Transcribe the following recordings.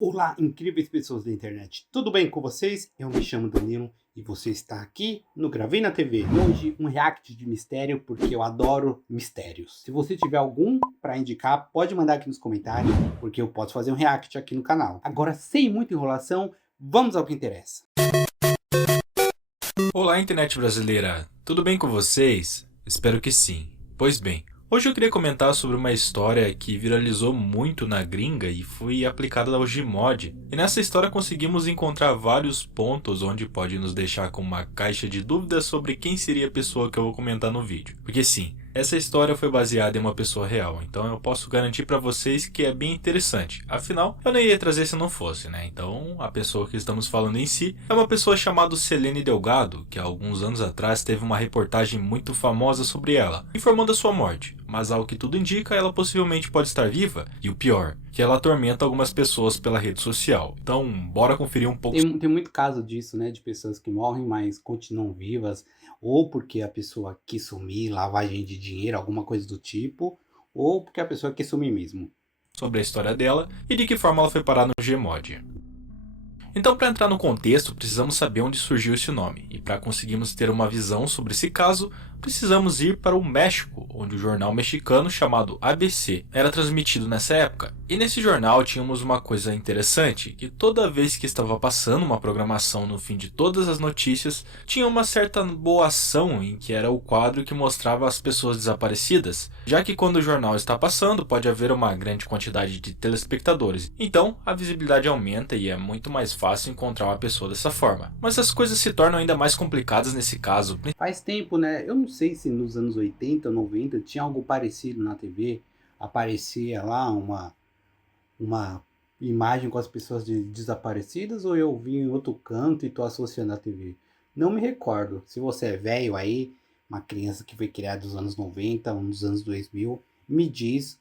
Olá, incríveis pessoas da internet, tudo bem com vocês? Eu me chamo Danilo e você está aqui no Gravei na TV. E hoje um react de mistério, porque eu adoro mistérios. Se você tiver algum para indicar, pode mandar aqui nos comentários, porque eu posso fazer um react aqui no canal. Agora, sem muita enrolação, vamos ao que interessa. Olá, internet brasileira! Tudo bem com vocês? Espero que sim. Pois bem, hoje eu queria comentar sobre uma história que viralizou muito na gringa e foi aplicada ao Gmod. E nessa história conseguimos encontrar vários pontos onde pode nos deixar com uma caixa de dúvidas sobre quem seria a pessoa que eu vou comentar no vídeo. Porque sim, essa história foi baseada em uma pessoa real, então eu posso garantir para vocês que é bem interessante. Afinal, eu não iria trazer se não fosse, né? Então, a pessoa que estamos falando em si é uma pessoa chamada Selene Delgado, que há alguns anos atrás teve uma reportagem muito famosa sobre ela, informando a sua morte. Mas ao que tudo indica, ela possivelmente pode estar viva, e o pior, que ela atormenta algumas pessoas pela rede social. Então, bora conferir um pouco. Tem muito caso disso, né? De pessoas que morrem, mas continuam vivas, ou porque a pessoa quis sumir, lavagem de dinheiro, alguma coisa do tipo, ou porque a pessoa quer sumir mesmo. Sobre a história dela e de que forma ela foi parar no Gmod. Então, para entrar no contexto, precisamos saber onde surgiu esse nome, e para conseguirmos ter uma visão sobre esse caso, precisamos ir para o México, onde o jornal mexicano chamado ABC era transmitido nessa época. E nesse jornal tínhamos uma coisa interessante, que toda vez que estava passando uma programação no fim de todas as notícias, tinha uma certa boa ação em que era o quadro que mostrava as pessoas desaparecidas, já que quando o jornal está passando pode haver uma grande quantidade de telespectadores, então a visibilidade aumenta e é muito mais fácil encontrar uma pessoa dessa forma. Mas as coisas se tornam ainda mais complicadas nesse caso. Faz tempo, né? Eu não sei se nos anos 80 ou 90 tinha algo parecido na TV. Aparecia lá uma imagem com as pessoas desaparecidas, ou eu vi em outro canto e tô associando à TV. Não me recordo. Se você é velho aí, uma criança que foi criada nos anos 90, nos anos 2000, me diz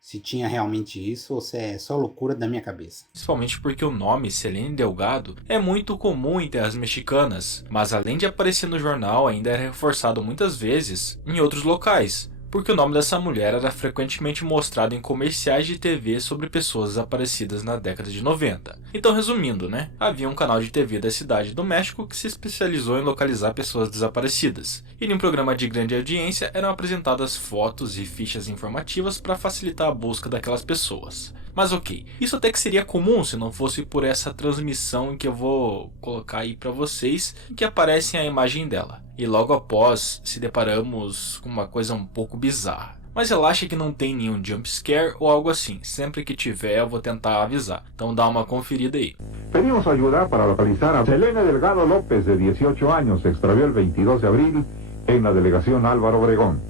se tinha realmente isso ou se é só loucura da minha cabeça. Principalmente porque o nome Selene Delgado é muito comum em terras mexicanas, mas além de aparecer no jornal, ainda era reforçado muitas vezes em outros locais, porque o nome dessa mulher era frequentemente mostrado em comerciais de TV sobre pessoas desaparecidas na década de 90. Então, resumindo, né? Havia um canal de TV da cidade do México que se especializou em localizar pessoas desaparecidas. E em um programa de grande audiência eram apresentadas fotos e fichas informativas para facilitar a busca daquelas pessoas. Mas ok, isso até que seria comum se não fosse por essa transmissão em que eu vou colocar aí para vocês, em que aparece a imagem dela. E logo após se deparamos com uma coisa um pouco bizarra. Mas relaxa que não tem nenhum jump scare ou algo assim, sempre que tiver eu vou tentar avisar, então dá uma conferida aí. Pedimos ayuda para localizar a Selene Delgado López, de 18 años, se extravió el 22 de abril en la delegación Álvaro Obregón.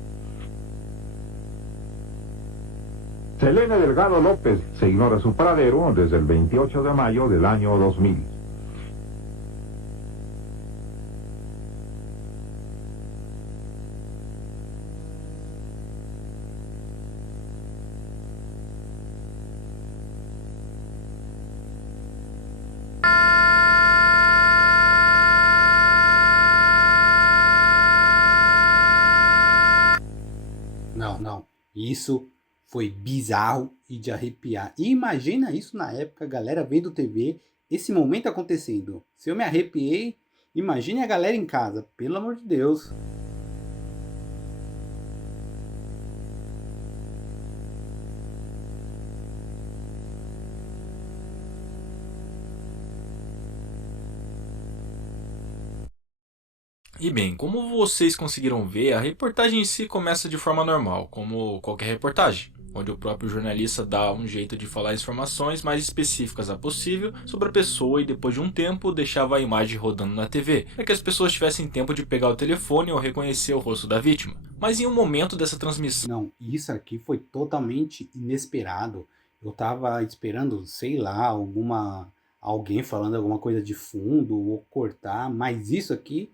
Selene Delgado López se ignora su paradero desde el 28 de mayo del año 2000. Não. Isso foi bizarro e de arrepiar. E imagina isso na época, a galera vendo TV, esse momento acontecendo. Se eu me arrepiei, imagine a galera em casa, pelo amor de Deus. E bem, como vocês conseguiram ver, a reportagem em si começa de forma normal, como qualquer reportagem, onde o próprio jornalista dá um jeito de falar as informações mais específicas a possível sobre a pessoa e depois de um tempo deixava a imagem rodando na TV, para que as pessoas tivessem tempo de pegar o telefone ou reconhecer o rosto da vítima. Mas em um momento dessa transmissão... Não, isso aqui foi totalmente inesperado. Eu tava esperando, sei lá, alguém falando alguma coisa de fundo ou cortar, mas isso aqui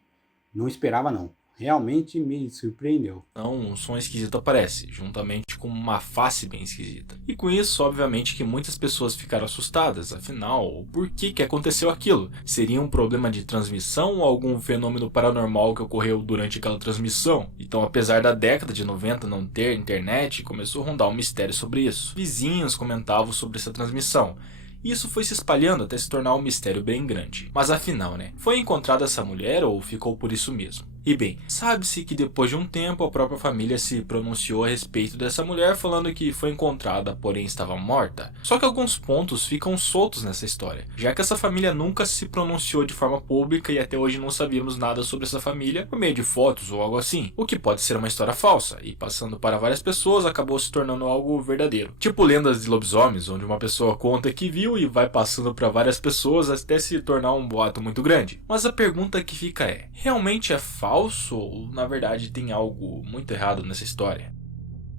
não esperava não. Realmente me surpreendeu. Um som esquisito aparece, juntamente com uma face bem esquisita. E com isso, obviamente que muitas pessoas ficaram assustadas, afinal, por que aconteceu aquilo? Seria um problema de transmissão ou algum fenômeno paranormal que ocorreu durante aquela transmissão? Então, apesar da década de 90 não ter internet, começou a rondar um mistério sobre isso. Vizinhos comentavam sobre essa transmissão. e isso foi se espalhando até se tornar um mistério bem grande. Mas afinal, né? Foi encontrada essa mulher ou ficou por isso mesmo? E bem, sabe-se que depois de um tempo a própria família se pronunciou a respeito dessa mulher falando que foi encontrada, porém estava morta. Só que alguns pontos ficam soltos nessa história, já que essa família nunca se pronunciou de forma pública e até hoje não sabíamos nada sobre essa família por meio de fotos ou algo assim, o que pode ser uma história falsa e passando para várias pessoas acabou se tornando algo verdadeiro. Tipo lendas de lobisomens, onde uma pessoa conta que viu e vai passando para várias pessoas até se tornar um boato muito grande. Mas a pergunta que fica é, realmente é falso ou na verdade tem algo muito errado nessa história?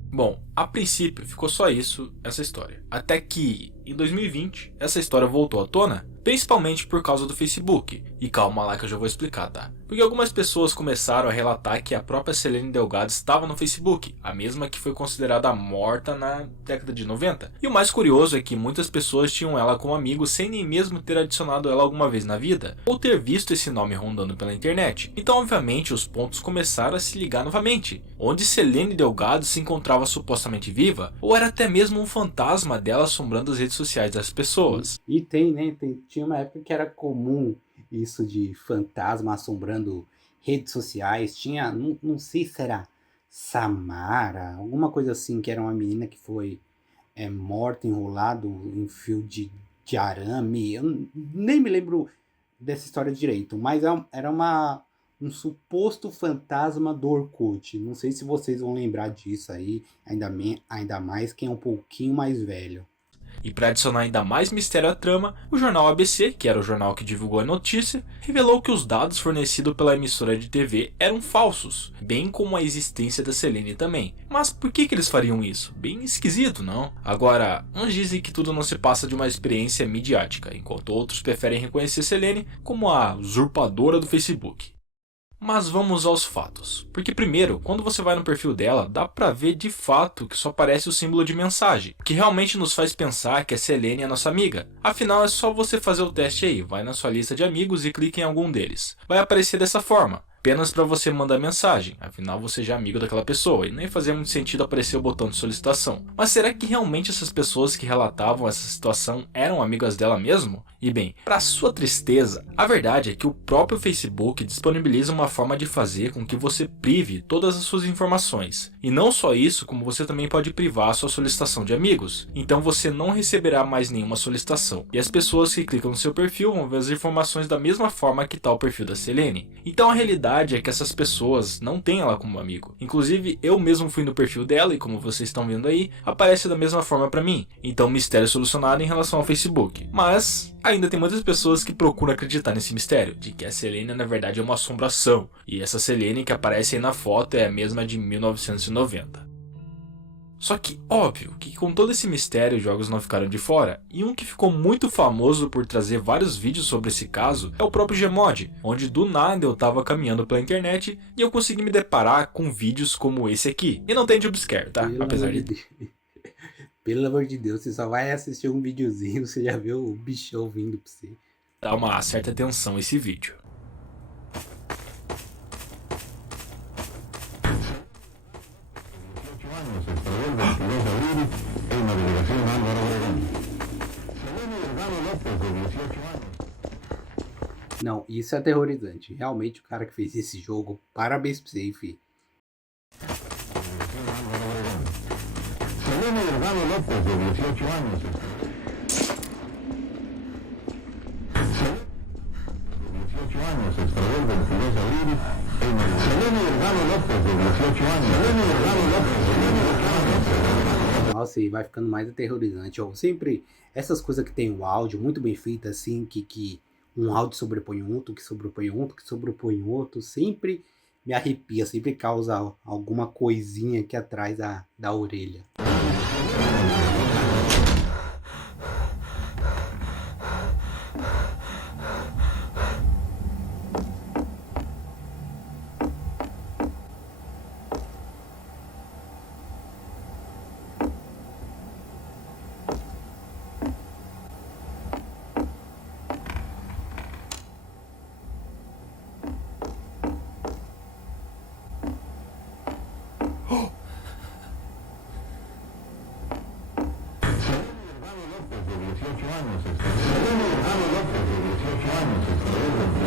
Bom, a princípio ficou só isso, essa história. Até que, em 2020, essa história voltou à tona, principalmente por causa do Facebook. E calma lá que eu já vou explicar, tá? Porque algumas pessoas começaram a relatar que a própria Selene Delgado estava no Facebook, a mesma que foi considerada morta na década de 90. E o mais curioso é que muitas pessoas tinham ela como amigo sem nem mesmo ter adicionado ela alguma vez na vida, ou ter visto esse nome rondando pela internet. Então, obviamente, os pontos começaram a se ligar novamente. Onde Selene Delgado se encontrava supostamente viva, ou era até mesmo um fantasma dela assombrando as redes sociais das pessoas. E tem, né? Tinha uma época que era comum isso de fantasma assombrando redes sociais. Tinha, não sei se era Samara, alguma coisa assim, que era uma menina que foi morta, enrolado em fio de arame. Eu nem me lembro dessa história direito, mas era um suposto fantasma do Orkut. Não sei se vocês vão lembrar disso aí, ainda mais quem é um pouquinho mais velho. E para adicionar ainda mais mistério à trama, o jornal ABC, que era o jornal que divulgou a notícia, revelou que os dados fornecidos pela emissora de TV eram falsos, bem como a existência da Selene também. Mas por que eles fariam isso? Bem esquisito, não? Agora, uns dizem que tudo não se passa de uma experiência midiática, enquanto outros preferem reconhecer Selene como a usurpadora do Facebook. Mas vamos aos fatos, porque primeiro, quando você vai no perfil dela, dá pra ver de fato que só aparece o símbolo de mensagem, que realmente nos faz pensar que a Selene é nossa amiga. Afinal, é só você fazer o teste aí, vai na sua lista de amigos e clique em algum deles. Vai aparecer dessa forma, apenas para você mandar mensagem, afinal você já é amigo daquela pessoa e nem fazia muito sentido aparecer o botão de solicitação. Mas será que realmente essas pessoas que relatavam essa situação eram amigas dela mesmo? E bem, para sua tristeza, a verdade é que o próprio Facebook disponibiliza uma forma de fazer com que você prive todas as suas informações. E não só isso, como você também pode privar a sua solicitação de amigos. Então você não receberá mais nenhuma solicitação. E as pessoas que clicam no seu perfil vão ver as informações da mesma forma que está o perfil da Selene. Então a realidade é que essas pessoas não têm ela como amigo. Inclusive eu mesmo fui no perfil dela e como vocês estão vendo aí, aparece da mesma forma para mim. Então mistério solucionado em relação ao Facebook. Mas ainda tem muitas pessoas que procuram acreditar nesse mistério, de que a Selene na verdade é uma assombração, e essa Selene que aparece aí na foto é a mesma de 1990. Só que óbvio que com todo esse mistério os jogos não ficaram de fora, e um que ficou muito famoso por trazer vários vídeos sobre esse caso é o próprio Gmod, onde do nada eu tava caminhando pela internet e eu consegui me deparar com vídeos como esse aqui. E não tem jumpscare, tá? Apesar de... Pelo amor de Deus, você só vai assistir um videozinho, você já vê o bichão vindo pra você. Dá uma certa tensão esse vídeo. Não, isso é aterrorizante. Realmente o cara que fez esse jogo, parabéns pra você, fi. Selene Delgado López, de 18 años. Se extravió el 22 de abril Selene Delgado López, de 18 años. Selene Delgado López, de 18 años. Nossa, e vai ficando mais aterrorizante. Ó, sempre essas coisas que tem o áudio muito bem feito, assim, que um áudio sobrepõe outro, que sobrepõe outro, que sobrepõe outro, sempre me arrepia, sempre causa alguma coisinha aqui atrás da orelha. Selene Delgado López, de 18 años, extraditado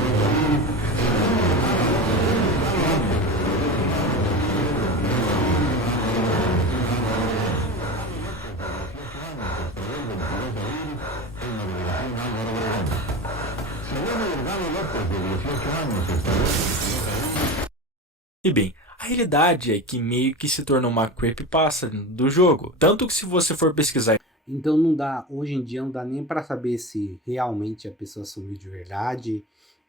E bem, a realidade é que meio que se tornou uma creepypasta do jogo. Tanto que se você for pesquisar... Então não dá, hoje em dia não dá nem pra saber se realmente a pessoa sumiu de verdade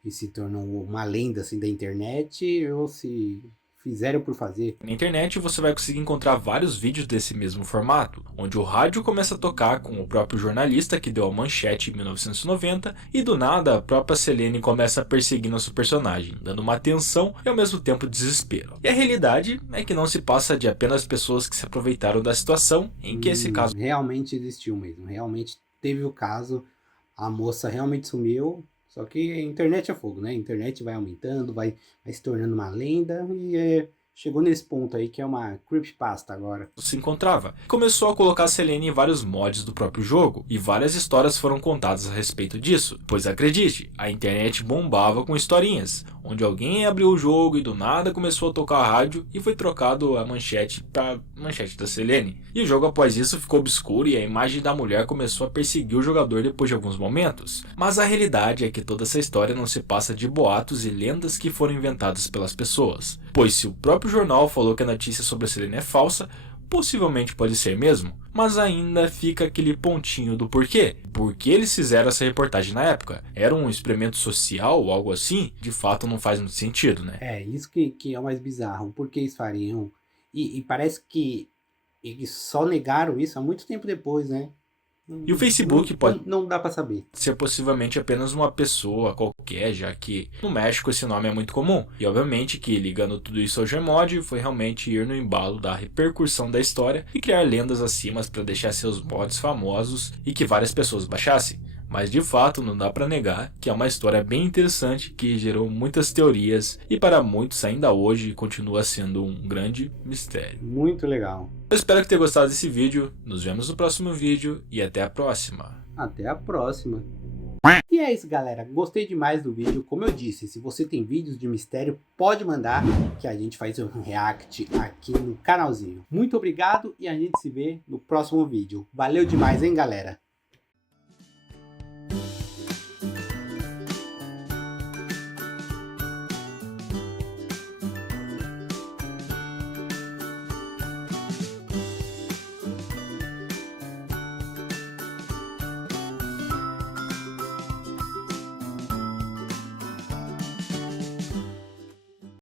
e se tornou uma lenda assim da internet ou se fizeram por fazer. Na internet você vai conseguir encontrar vários vídeos desse mesmo formato, onde o rádio começa a tocar com o próprio jornalista que deu a manchete em 1990 e do nada a própria Selene começa a perseguir nosso personagem, dando uma tensão e ao mesmo tempo desespero. E a realidade é que não se passa de apenas pessoas que se aproveitaram da situação, em que esse caso Realmente existiu mesmo, realmente teve o caso, a moça realmente sumiu. Só que a internet é fogo, né? A internet vai aumentando, vai se tornando uma lenda e chegou nesse ponto aí que é uma creepypasta agora. se encontrava. Começou a colocar a Selene em vários mods do próprio jogo, e várias histórias foram contadas a respeito disso, pois acredite, a internet bombava com historinhas, onde alguém abriu o jogo e do nada começou a tocar a rádio e foi trocado a manchete para manchete da Selene. E o jogo após isso ficou obscuro e a imagem da mulher começou a perseguir o jogador depois de alguns momentos. Mas a realidade é que toda essa história não se passa de boatos e lendas que foram inventadas pelas pessoas, pois se o próprio jornal falou que a notícia sobre a Selene é falsa, possivelmente pode ser mesmo, mas ainda fica aquele pontinho do porquê. Por que eles fizeram essa reportagem na época? Era um experimento social ou algo assim? De fato não faz muito sentido, né? É, isso que é o mais bizarro. Por que eles fariam? E parece que eles só negaram isso há muito tempo depois, né? E o Facebook pode Não dá pra saber. ser possivelmente apenas uma pessoa qualquer, já que no México esse nome é muito comum. E obviamente que ligando tudo isso ao Gmod foi realmente ir no embalo da repercussão da história e criar lendas acima para deixar seus mods famosos e que várias pessoas baixassem. Mas de fato não dá para negar que é uma história bem interessante que gerou muitas teorias e para muitos ainda hoje continua sendo um grande mistério. Muito legal. Eu espero que tenha gostado desse vídeo, nos vemos no próximo vídeo e até a próxima. Até a próxima. E é isso, galera. Gostei demais do vídeo. Como eu disse, se você tem vídeos de mistério, pode mandar que a gente faz um react aqui no canalzinho. Muito obrigado e a gente se vê no próximo vídeo. Valeu demais, hein, galera?